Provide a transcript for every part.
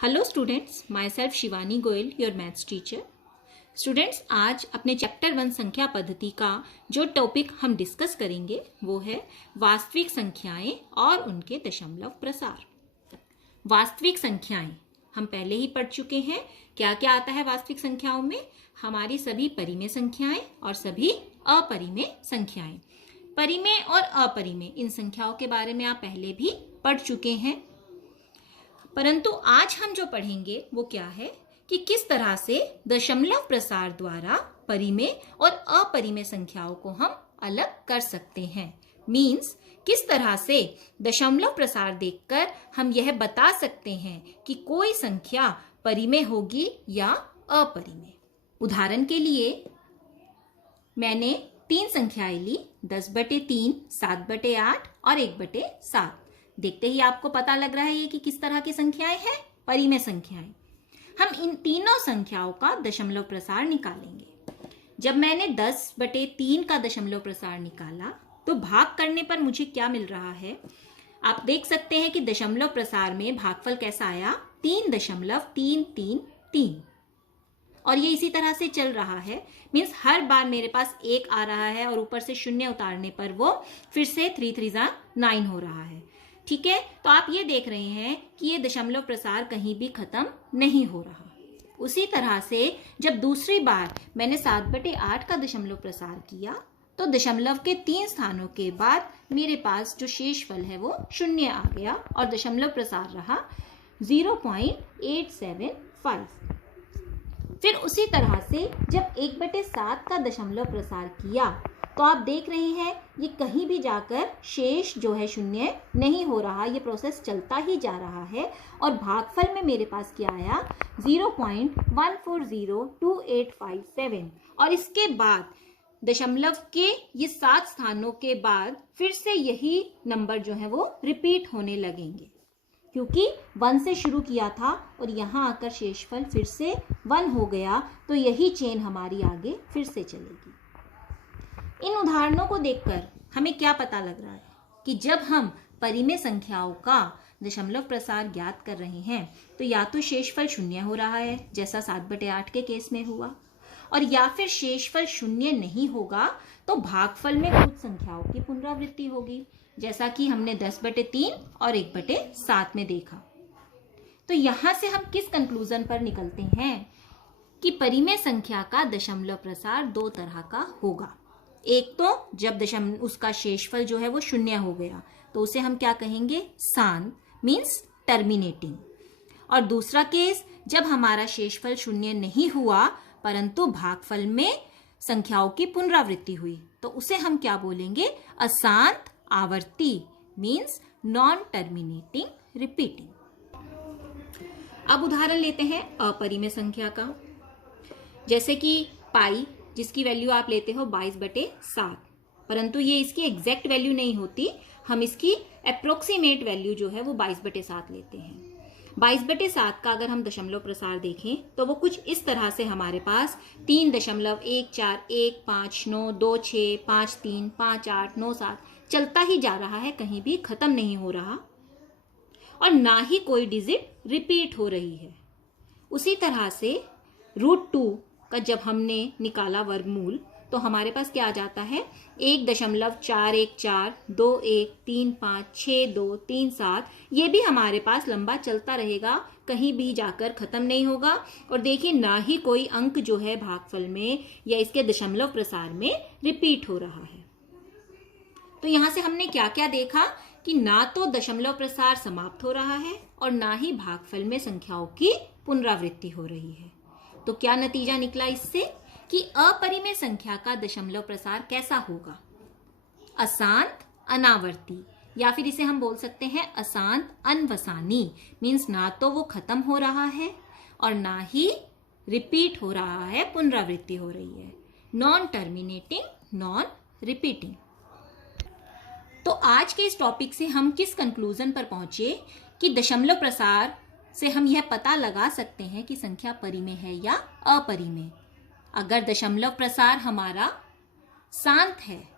Hello students, my self Shivani Goyal, your maths teacher. Students, आज अपने chapter 1 संख्या पद्धति का जो टॉपिक हम डिस्कस करेंगे वो है वास्तविक संख्याएं और उनके दशमलव प्रसार। वास्तविक संख्याएं हम पहले ही पढ़ चुके हैं। क्या क्या आता है वास्तविक संख्याओं में? हमारी सभी परिमेय संख्याएं और सभी अपरिमेय संख्याएं। परिमेय और अपरिमेय इन संख्याओं के बारे में आप पहले भी पढ़ चुके हैं, परंतु आज हम जो पढ़ेंगे वो क्या है कि किस तरह से दशमलव प्रसार द्वारा परिमेय और अपरिमेय संख्याओं को हम अलग कर सकते हैं। मीन्स किस तरह से दशमलव प्रसार देखकर हम यह बता सकते हैं कि कोई संख्या परिमेय होगी या अपरिमेय। उदाहरण के लिए मैंने 3 संख्याएं ली, 10/3, 7/8 और 1/7। देखते ही आपको पता लग रहा है ये कि किस तरह की संख्याएं हैं, परिमेय संख्याएं। हम इन तीनों संख्याओं का दशमलव प्रसार निकालेंगे। जब मैंने 10/3 का दशमलव प्रसार निकाला तो भाग करने पर मुझे क्या मिल रहा है? आप देख सकते हैं कि दशमलव प्रसार में भागफल कैसा आया, 3.333 और ये इसी तरह से चल रहा है। मीन्स हर बार मेरे पास 1 आ रहा है और ऊपर से 0 उतारने पर वो फिर से 3 3 9 हो रहा है। ठीक है, तो आप ये देख रहे हैं कि ये दशमलव प्रसार कहीं भी खत्म नहीं हो रहा। उसी तरह से जब दूसरी बार मैंने 7/8 का दशमलव प्रसार किया तो दशमलव के 3 स्थानों के बाद मेरे पास जो शेषफल है वो 0 आ गया और दशमलव प्रसार रहा 0.875। फिर उसी तरह से जब 1/7 का दशमलव प्रसार किया तो आप देख रहे हैं ये कहीं भी जाकर शेष जो है 0 नहीं हो रहा, ये प्रोसेस चलता ही जा रहा है और भागफल में मेरे पास क्या आया, 0.140287। और इसके बाद दशमलव के ये 7 स्थानों के बाद फिर से यही नंबर जो है वो रिपीट होने लगेंगे, क्योंकि 1 से शुरू किया था और यहाँ आकर शेषफल फिर से 1 हो गया, तो यही चेन हमारी आगे फिर से चलेगी। इन उदाहरणों को देखकर हमें क्या पता लग रहा है कि जब हम परिमेय संख्याओं का दशमलव प्रसार ज्ञात कर रहे हैं तो या तो शेषफल 0 हो रहा है जैसा 7/8 के केस में हुआ, और या फिर शेषफल 0 नहीं होगा तो भागफल में कुछ संख्याओं की पुनरावृत्ति होगी, जैसा कि हमने 10/3 और 1/7 में देखा। तो यहां से हम किस कंक्लूजन पर निकलते हैं कि परिमेय संख्या का दशमलव प्रसार 2 तरह का होगा। एक तो जब उसका शेषफल जो है वो 0 हो गया तो उसे हम क्या कहेंगे, शांत, मीन्स टर्मिनेटिंग। और दूसरा केस जब हमारा शेषफल 0 नहीं हुआ परंतु भागफल में संख्याओं की पुनरावृत्ति हुई तो उसे हम क्या बोलेंगे, अशांत आवर्ती, मीन्स नॉन टर्मिनेटिंग रिपीटिंग। अब उदाहरण लेते हैं अपरिमेय संख्या का, जैसे कि पाई, जिसकी वैल्यू आप लेते हो 22/7, परंतु ये इसकी एग्जैक्ट वैल्यू नहीं होती, हम इसकी अप्रोक्सीमेट वैल्यू जो है वो 22/7 लेते हैं। 22/7 का अगर हम दशमलव प्रसार देखें तो वो कुछ इस तरह से हमारे पास 3.1415926535897 चलता ही जा रहा है, कहीं भी खत्म नहीं हो रहा और ना ही कोई डिजिट रिपीट हो रही है। उसी तरह से √2 का जब हमने निकाला वर्गमूल तो हमारे पास क्या आ जाता है, 1.41421356237। ये भी हमारे पास लंबा चलता रहेगा, कहीं भी जाकर खत्म नहीं होगा। और देखिए ना ही कोई अंक जो है भागफल में या इसके दशमलव प्रसार में रिपीट हो रहा है। तो यहां से हमने क्या क्या देखा कि ना तो दशमलव प्रसार समाप्त हो रहा है और ना ही भागफल में संख्याओं की पुनरावृत्ति हो रही है। तो क्या नतीजा निकला इससे कि अपरिमेय संख्या का दशमलव प्रसार कैसा होगा, अशांत अनावर्ती, या फिर इसे हम बोल सकते हैं अशांत अनवसानी। मीन्स ना तो वो खत्म हो रहा है और ना ही रिपीट हो रहा है, पुनरावृत्ति हो रही है, नॉन टर्मिनेटिंग नॉन रिपीटिंग। तो आज के इस टॉपिक से हम किस कंक्लूजन पर पहुंचे कि दशमलव प्रसार से हम यह पता लगा सकते हैं कि संख्या परिमेय है या अपरिमेय। अगर दशमलव प्रसार हमारा शांत है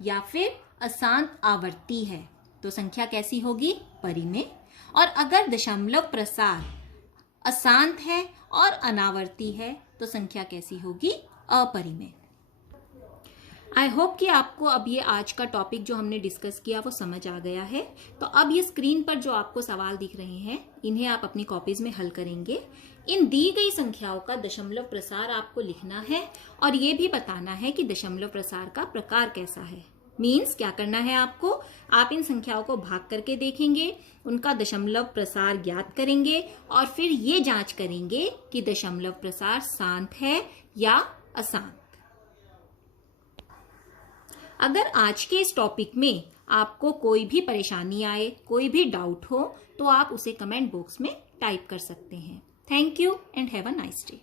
या फिर अशांत आवर्ती है तो संख्या कैसी होगी, परिमेय। और अगर दशमलव प्रसार अशांत है और अनावर्ती है तो संख्या कैसी होगी? अपरिमेय। आई होप कि आपको अब ये आज का टॉपिक जो हमने डिस्कस किया वो समझ आ गया है। तो अब ये स्क्रीन पर जो आपको सवाल दिख रहे हैं इन्हें आप अपनी कॉपीज में हल करेंगे। इन दी गई संख्याओं का दशमलव प्रसार आपको लिखना है और ये भी बताना है कि दशमलव प्रसार का प्रकार कैसा है। मीन्स क्या करना है आपको? आप इन संख्याओं को भाग करके देखेंगे, उनका दशमलव प्रसार ज्ञात करेंगे और फिर ये जांच करेंगे कि दशमलव प्रसार शांत है या अशांत। अगर आज के इस टॉपिक में आपको कोई भी परेशानी आए, कोई भी डाउट हो तो आप उसे कमेंट बॉक्स में टाइप कर सकते हैं। Thank you and have a nice day.